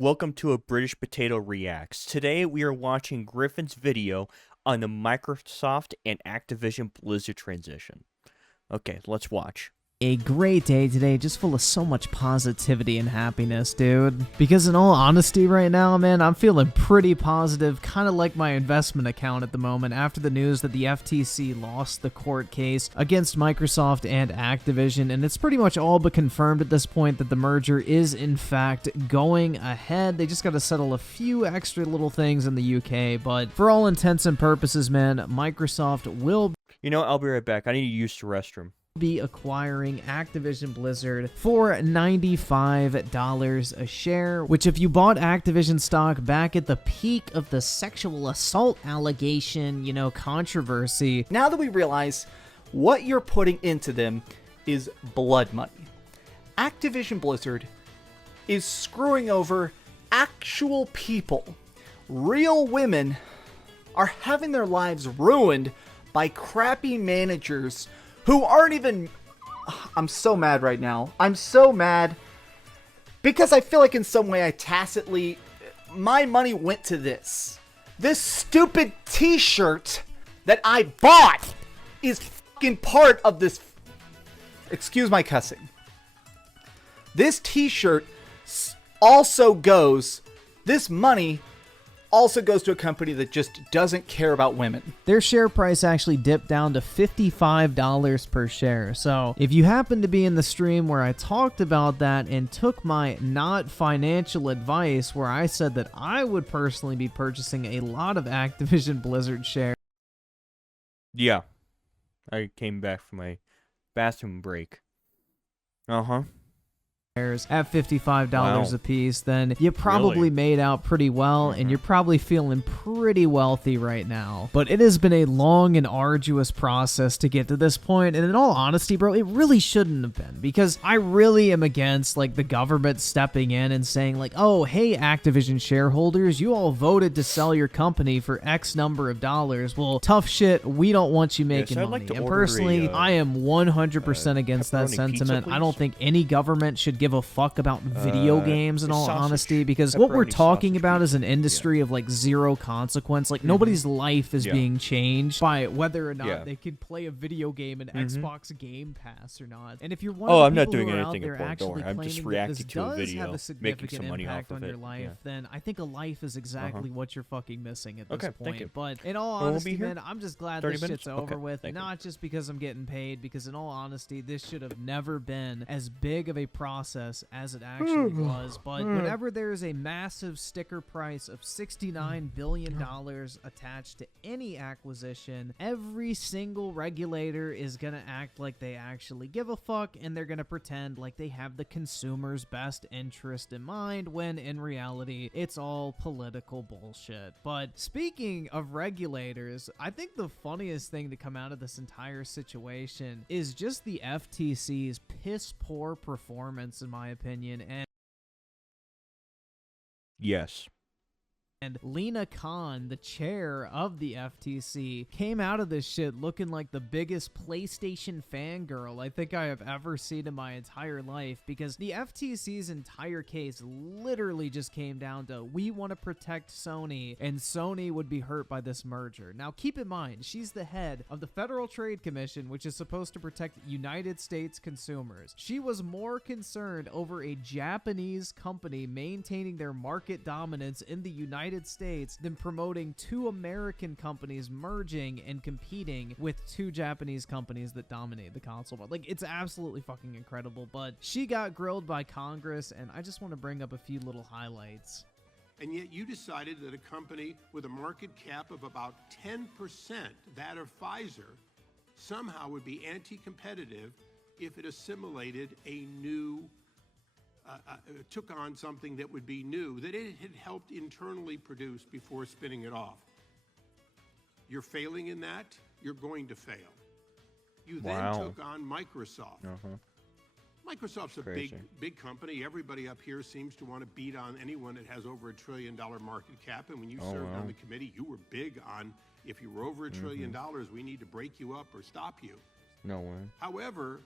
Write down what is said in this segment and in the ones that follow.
Welcome to a British Potato Reacts. Today we are watching Griffin's video on the Microsoft and Activision Blizzard transition. Okay, let's watch. A great day today, just full of so much positivity and happiness, dude. Because in all honesty right now, man, I'm feeling pretty positive, kind of like my investment account at the moment after the news that the FTC lost the court case against Microsoft and Activision, and it's pretty much all but confirmed at this point that the merger is in fact going ahead. They just got to settle a few extra little things in the UK, but for all intents and purposes, man, Microsoft will I'll be right back. I need to use the restroom. Be acquiring Activision Blizzard for $95 a share, which if you bought Activision stock back at the peak of the sexual assault allegation, controversy. Now that we realize what you're putting into them is blood money, Activision Blizzard is screwing over actual people. Real women are having their lives ruined by crappy managers who aren't even... I'm so mad right now. I'm so mad because I feel like in some way I tacitly... My money went to this. This stupid t-shirt that I bought is fucking part of this... Excuse my cussing. This t-shirt also goes... This money also goes to a company that just doesn't care about women. Their share price actually dipped down to $55 per share. So if you happen to be in the stream where I talked about that and took my not financial advice where I said that I would personally be purchasing a lot of Activision Blizzard shares. Yeah. I came back from my bathroom break. At $55 a piece, then you probably made out pretty well, and you're probably feeling pretty wealthy right now. But it has been a long and arduous process to get to this point, and in all honesty, bro, it really shouldn't have been, because I really am against, the government stepping in and saying, oh, hey, Activision shareholders, you all voted to sell your company for X number of dollars. Well, tough shit, we don't want you making money. And personally, I am 100% against that sentiment. I don't think any government should give a fuck about video games in all honesty, because what we're talking about is an industry of zero consequence. Nobody's life is being changed by whether or not they could play a video game in Xbox Game Pass or not. And if you're one of the I'm not people doing who are anything out there actually I'm just claiming that this reacting to a does video, have a making significant some money impact off of on your it. life, then I think a life is exactly what you're fucking missing at this Okay, point. thank you. But in all We'll be honesty, here man, I'm just glad 30 this minutes? shit's over Okay, with. thank you. Not just because I'm getting paid, because in all honesty, this should have never been as big of a process as it actually was. But whenever there is a massive sticker price of $69 billion attached to any acquisition, every single regulator is going to act like they actually give a fuck, and they're going to pretend like they have the consumer's best interest in mind, when in reality, it's all political bullshit. But speaking of regulators, I think the funniest thing to come out of this entire situation is just the FTC's piss-poor performance, in my opinion. Yes. And Lena Khan, the chair of the FTC, came out of this shit looking like the biggest PlayStation fangirl I think I have ever seen in my entire life, because the FTC's entire case literally just came down to, we want to protect Sony, and Sony would be hurt by this merger. Now, keep in mind, she's the head of the Federal Trade Commission, which is supposed to protect United States consumers. She was more concerned over a Japanese company maintaining their market dominance in the United States than promoting two American companies merging and competing with two Japanese companies that dominate the console market. It's absolutely fucking incredible. But she got grilled by Congress, and I just want to bring up a few little highlights. And yet you decided that a company with a market cap of about 10%, that of Pfizer, somehow would be anti-competitive if it assimilated a new took on something that would be new, that it had helped internally produce before spinning it off. You're failing in that, you're going to fail. You then took on Microsoft. Microsoft's a big company. Everybody up here seems to want to beat on anyone that has over $1 trillion market cap. And when you served on the committee, you were big on, if you were over $1 trillion, we need to break you up or stop you. No way. However,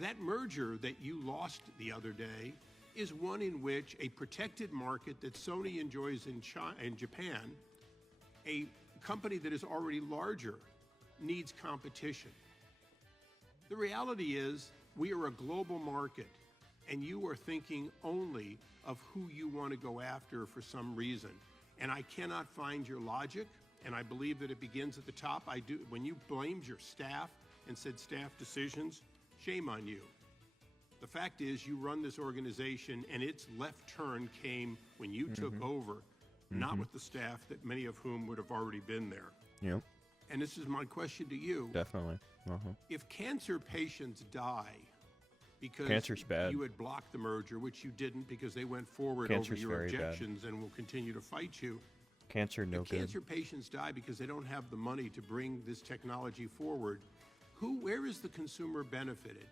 that merger that you lost the other day is one in which a protected market that Sony enjoys in Japan, a company that is already larger, needs competition. The reality is we are a global market, and you are thinking only of who you want to go after for some reason. And I cannot find your logic, and I believe that it begins at the top. I do. When you blamed your staff and said staff decisions, shame on you. The fact is you run this organization, and its left turn came when you took over, not with the staff that many of whom would have already been there. Yep. And this is my question to you. Definitely. If cancer patients die because Cancer's bad. you had blocked the merger, which you didn't because they went forward Cancer's over your very bad. objections and will continue to fight you. Cancer, no If good. cancer patients die because they don't have the money to bring this technology forward, where is the consumer benefited?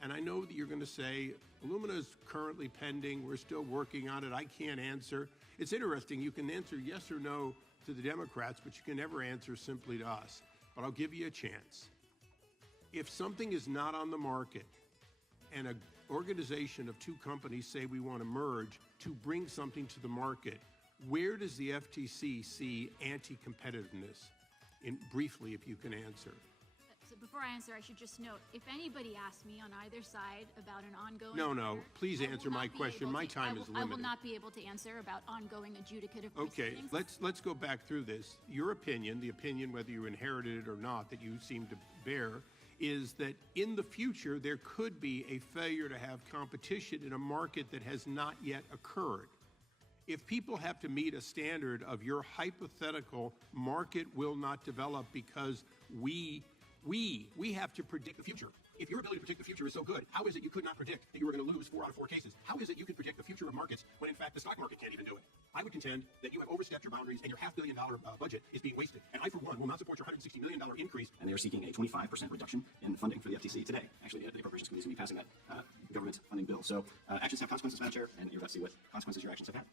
And I know that you're going to say, Illumina is currently pending, we're still working on it, I can't answer. It's interesting, you can answer yes or no to the Democrats, but you can never answer simply to us. But I'll give you a chance. If something is not on the market and an organization of two companies say we want to merge to bring something to the market, where does the FTC see anti-competitiveness? Briefly, if you can answer. So before I answer, I should just note, if anybody asks me on either side about an ongoing No, matter, please I will answer not my be question. able My to- time I is will- I will limited. not be able to answer about ongoing adjudicative Okay, proceedings. let's go back through this. Your opinion, the opinion whether you inherited it or not that you seem to bear, is that in the future there could be a failure to have competition in a market that has not yet occurred. If people have to meet a standard of your hypothetical market will not develop because we have to predict the future. If your ability to predict the future is so good, how is it you could not predict that you were going to lose 4 out of 4 cases? How is it you could predict the future of markets when in fact the stock market can't even do it? I would contend that you have overstepped your boundaries and your $500 million budget is being wasted. And I, for one, will not support your $160 million increase. And they are seeking a 25% reduction in funding for the FTC today. Actually, the Appropriations Committee is going to be passing that government funding bill. So actions have consequences, Madam Chair, and you're about to see what consequences your actions have had.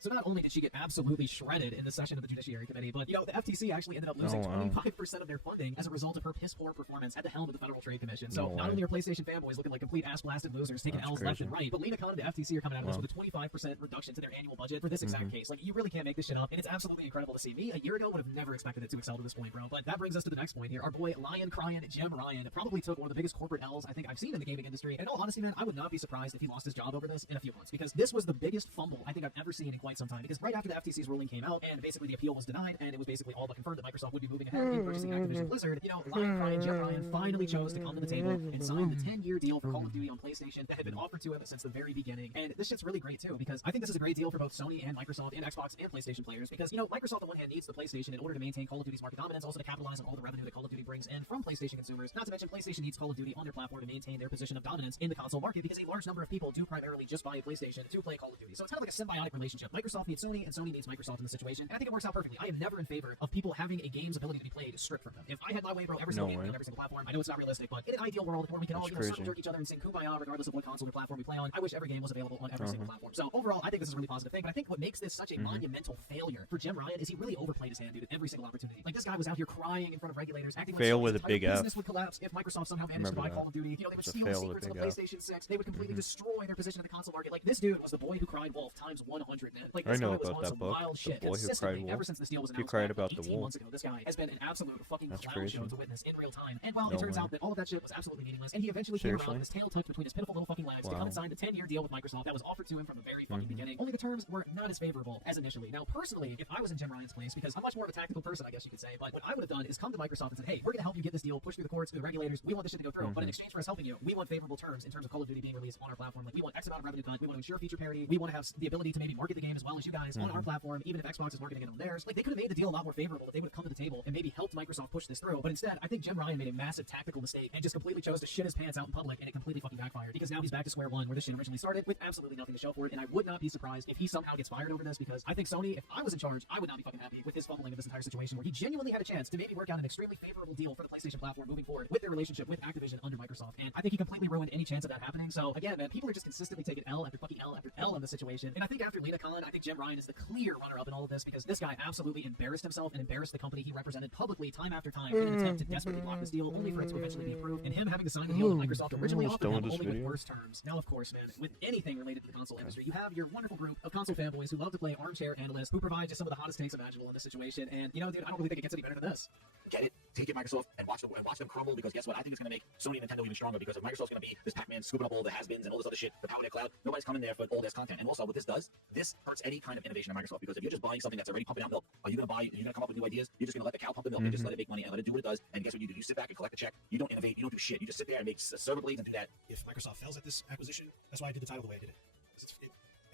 So not only did she get absolutely shredded in the session of the Judiciary Committee, but, the FTC actually ended up losing 25% of their funding as a result of her piss-poor performance at the helm of the Federal Trade Commission. So not only are PlayStation fanboys looking like complete ass-blasted losers, taking L's left and right, but Lena Khan and the FTC are coming out of this with a 25% reduction to their annual budget for this exact case. Like, you really can't make this shit up, and it's absolutely incredible to see. Me, a year ago, would have never expected it to excel to this point, bro. But that brings us to the next point here. Our boy, lion-crying Jim Ryan probably took one of the biggest corporate L's I think I've seen in the gaming industry. And in all honesty, man, I would not be surprised if he lost his job over this in a few months, because this was the biggest fumble I think I've ever seen in quite some time. Because right after the FTC's ruling came out, and basically the appeal was denied, and it was basically all but confirmed that Microsoft would be moving ahead in purchasing Activision Blizzard, lion-crying Jim Ryan finally chose to come to the table and sign the 10-year deal for Call of Duty on PlayStation that had been offered to him since the very beginning. And this shit's really great, too, because I think this is a great deal for both Sony and Microsoft and Xbox and PlayStation players, because, Microsoft on one hand needs the PlayStation in order to maintain Call of Duty's market dominance, also to capitalize on all the revenue that Call of Duty brings in from PlayStation consumers. Not to mention, PlayStation needs Call of Duty on their platform to maintain their position of dominance in the console market, because a large number of people do primarily just buy a PlayStation to play Call of Duty. So it's kind of like a symbiotic relationship. Microsoft needs Sony, and Sony needs Microsoft in the situation. And I think it works out perfectly. I am never in favor of people having a game's ability to be played stripped from them. If I had my way, bro, every single game on every single platform, I know it's not realistic, but in an ideal world where we can all circle jerk each other and sing Kumbaya regardless of what console or platform we play on, I wish every game was available on every single platform. So overall, I think this is a really positive thing, but I think what makes this such a monumental failure for Jim Ryan is he really overplayed his hand, dude, at every single opportunity. Like, this guy was out here crying in front of regulators, acting like Fail with his a big entire F. business would collapse if Microsoft somehow managed to buy Call of Duty. They would It's a steal the fail with a secrets of the big F. PlayStation 6. They would completely destroy their position in the console market. Like, this dude was the boy who cried wolf times 100, man. Like, I this know guy was about on that some book, wild The shit Boy Who Cried consistently Wolf. ever since this deal was He announced cried back about the 18 wolf. months ago. This guy has been an absolute fucking That's clown crazy. show to witness in real time. And well, No it turns way. out that all of that shit was absolutely meaningless, and he eventually came around Seriously? with his tail tucked between his pitiful little fucking legs to come and sign the 10-year deal with Microsoft that was offered to him from the very fucking beginning. Only the terms were not as favorable as initially. Now, personally, if I was in Jim Ryan's place, because I'm much more of a tactical person, I guess you could say, but what I would have done is come to Microsoft and said, hey, we're going to help you get this deal, push through the courts, through the regulators, we want this shit to go through, but in exchange for us helping you, we want favorable terms in terms of Call of Duty being released on our platform. Like, we want X amount of revenue cut, we want to ensure feature parity, we want to have the ability to maybe market the game as well as you guys on our platform, even if Xbox is marketing it on theirs. Like, they could have made the deal a lot more favorable if they would have come to the table and maybe helped Microsoft push this through, but instead, I think Jim Ryan made a massive tactical mistake and just completely chose to shit his pants out in public, and it completely fucking backfired, because now he's back to square one where this shit originally started with absolutely nothing to show for it. And I would not be surprised if he somehow gets fired over this, because I think Sony, if I was in charge, I would not be fucking happy with his fumbling of this entire situation, where he genuinely had a chance to maybe work out an extremely favorable deal for the PlayStation platform moving forward with their relationship with Activision under Microsoft. And I think he completely ruined any chance of that happening. So again, man, people are just consistently taking L after fucking L after L in this situation. And I think after Lena Khan, I think Jim Ryan is the clear runner-up in all of this because this guy absolutely embarrassed himself and embarrassed the company he represented publicly time after time in an attempt to desperately block this deal, only for it to eventually be approved, and him having to sign the deal with Microsoft originally offered him only with worse terms. Now, of course, man, with anything related to the console industry, you have your wonderful group of console fanboys who love to play armchair analysts who provide just some of the hottest takes imaginable in this situation, and, you know, dude, I don't really think it gets any better than this. Get it, take it Microsoft, and watch them crumble, because guess what? I think it's going to make Sony and Nintendo even stronger, because if Microsoft's going to be this Pac-Man scooping up all the has-beens and all this other shit, the power of their cloud, nobody's coming there for all this content. And also, what this does, this hurts any kind of innovation at Microsoft, because if you're just buying something that's already pumping out milk, are you going to come up with new ideas? You're just going to let the cow pump the milk and just let it make money and let it do what it does, and guess what you do? You sit back and collect the check. You don't innovate, you don't do shit. You just sit there and make server blades and do that. If Microsoft fails at this acquisition, that's why I did the title the way I did it.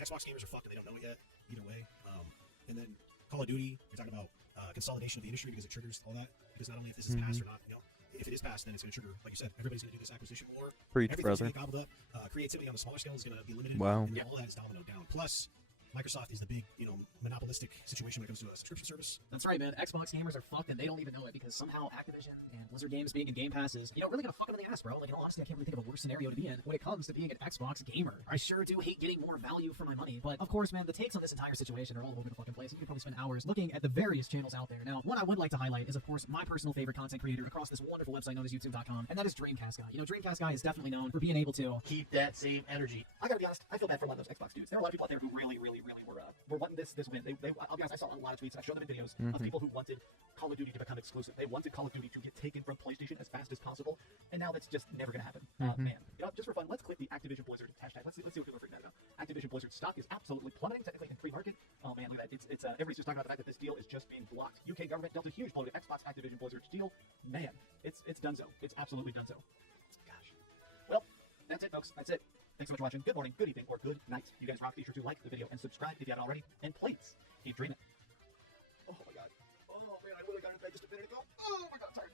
Xbox gamers are fucked and they don't know it yet, either way. And then Call of Duty, you're talking about consolidation of the industry because it triggers all that. Because not only if this is passed or not, you know, if it is passed, then it's going to trigger, like you said, everybody's going to do this acquisition war. Preach, Everything's brother. going to get gobbled up. Creativity on the smaller scale is going to be limited. Wow. And all that is domino down. Plus, Microsoft is the big, you know, monopolistic situation when it comes to a subscription service. That's right, man. Xbox gamers are fucked and they don't even know it because somehow Activision and Blizzard games being in Game Pass is, you know, really gonna fuck them in the ass, bro. Like, you know, honestly, I can't really think of a worse scenario to be in when it comes to being an Xbox gamer. I sure do hate getting more value for my money, but of course, man, the takes on this entire situation are all over the fucking place. You can probably spend hours looking at the various channels out there. Now, one I would like to highlight is, of course, my personal favorite content creator across this wonderful website known as YouTube.com, and that is Dreamcast Guy. You know, Dreamcast Guy is definitely known for being able to Keep that same energy. I gotta be honest, I feel bad for a lot of those Xbox dudes. There are a lot of people out there who really were wanting this win. I'll be honest, I saw a lot of tweets, and I've shown them in videos of people who wanted Call of Duty to become exclusive. They wanted Call of Duty to get taken from PlayStation as fast as possible, and now that's just never gonna happen. Man, you know, just for fun, let's click the Activision Blizzard hashtag. Let's see what people are freaking out about. Activision Blizzard stock is absolutely plummeting, technically in pre-market. Oh man, look at that. It's everybody's just talking about the fact that this deal is just being blocked. UK government dealt a huge blow to Xbox Activision Blizzard's deal. Man, it's done so. It's absolutely done so. Gosh. Well, that's it, folks. That's it. Thanks so much for watching. Good morning, good evening, or good night. You guys rock. Be sure to like the video and subscribe if you haven't already. And please, keep dreaming. Oh my god. Oh man, I would have gotten back just a minute ago. Oh my god, I'm tired.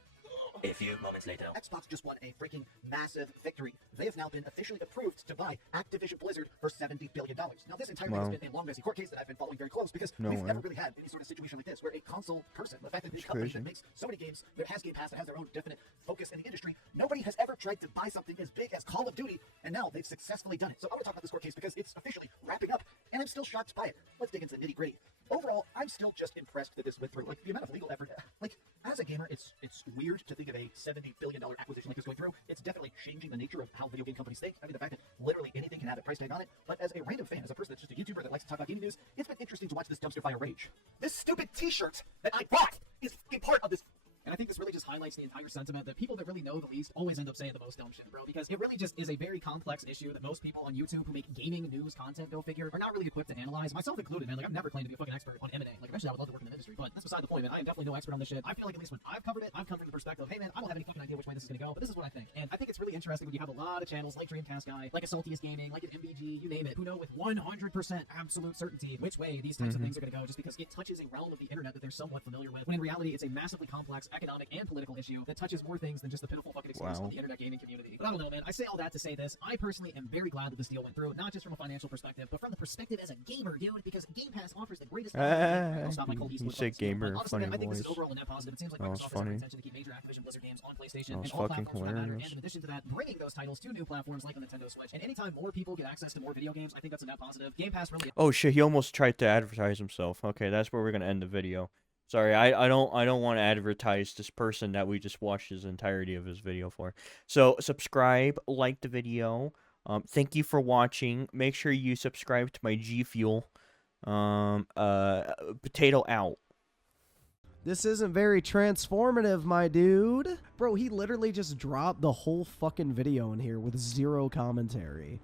A few moments later. Xbox just won a freaking massive victory. They have now been officially approved to buy Activision Blizzard for $70 billion. Now, this entire thing has been a long, messy court case that I've been following very close because we've never really had any sort of situation like this where a console person, the fact that this company that makes so many games, that has Game Pass, that has their own definite focus in the industry, nobody has ever tried to buy something as big as Call of Duty, and now they've successfully done it. So I want to talk about this court case because it's officially wrapping up, and I'm still shocked by it. Let's dig into the nitty-gritty. Overall, I'm still just impressed that this went through. Like, the amount of legal effort. Like, as a gamer, it's weird to think of a $70 billion acquisition like this going through. It's definitely changing the nature of how video game companies think. I mean, the fact that literally anything can have a price tag on it. But as a random fan, as a person that's just a YouTuber that likes to talk about gaming news, it's been interesting to watch this dumpster fire rage. This stupid t-shirt that I bought is a part of this. And I think this really just highlights the entire sentiment that people that really know the least always end up saying the most dumb shit, bro. Because it really just is a very complex issue that most people on YouTube who make gaming news content, go figure, are not really equipped to analyze, myself included, man. Like, I've never claimed to be a fucking expert on M&A. Like, eventually I would love to work in the industry, but that's beside the point, man. I am definitely no expert on this shit. I feel like at least when I've covered it, I've come from the perspective of, hey, man, I don't have any fucking idea which way this is gonna go, but this is what I think. And I think it's really interesting when you have a lot of channels like Dreamcast Guy, like Assaultius Gaming, like an MBG, you name it, who know with 100% absolute certainty which way these types of things are gonna go, just because it touches a realm of the internet that they're somewhat familiar with, when in reality it's a massively complex economic and political issue that touches more things than just the pitiful fucking excuse of the internet gaming community. But I don't know, man. I say all that to say this. I personally am very glad that this deal went through, not just from a financial perspective, but from the perspective as a gamer, dude, because Game Pass offers the greatest I'll stop my Cold Eastwood say thoughts, gamer, honestly, funny man, I think this is voice. overall a net positive. It seems like That was Microsoft has every funny. intention to keep major Activision Blizzard games on PlayStation That was and all fucking platforms for that matter. hilarious. And in addition to that, bringing those titles to new platforms like the Nintendo Switch. And anytime more people get access to more video games, I think that's a net positive. Game Pass really Oh shit, he almost tried to advertise himself. Okay, that's where we're gonna end the video. Sorry, I don't want to advertise this person that we just watched his entirety of his video for. So subscribe, like the video. Thank you for watching. Make sure you subscribe to my G Fuel. Potato out. This isn't very transformative, my dude. Bro, he literally just dropped the whole fucking video in here with zero commentary.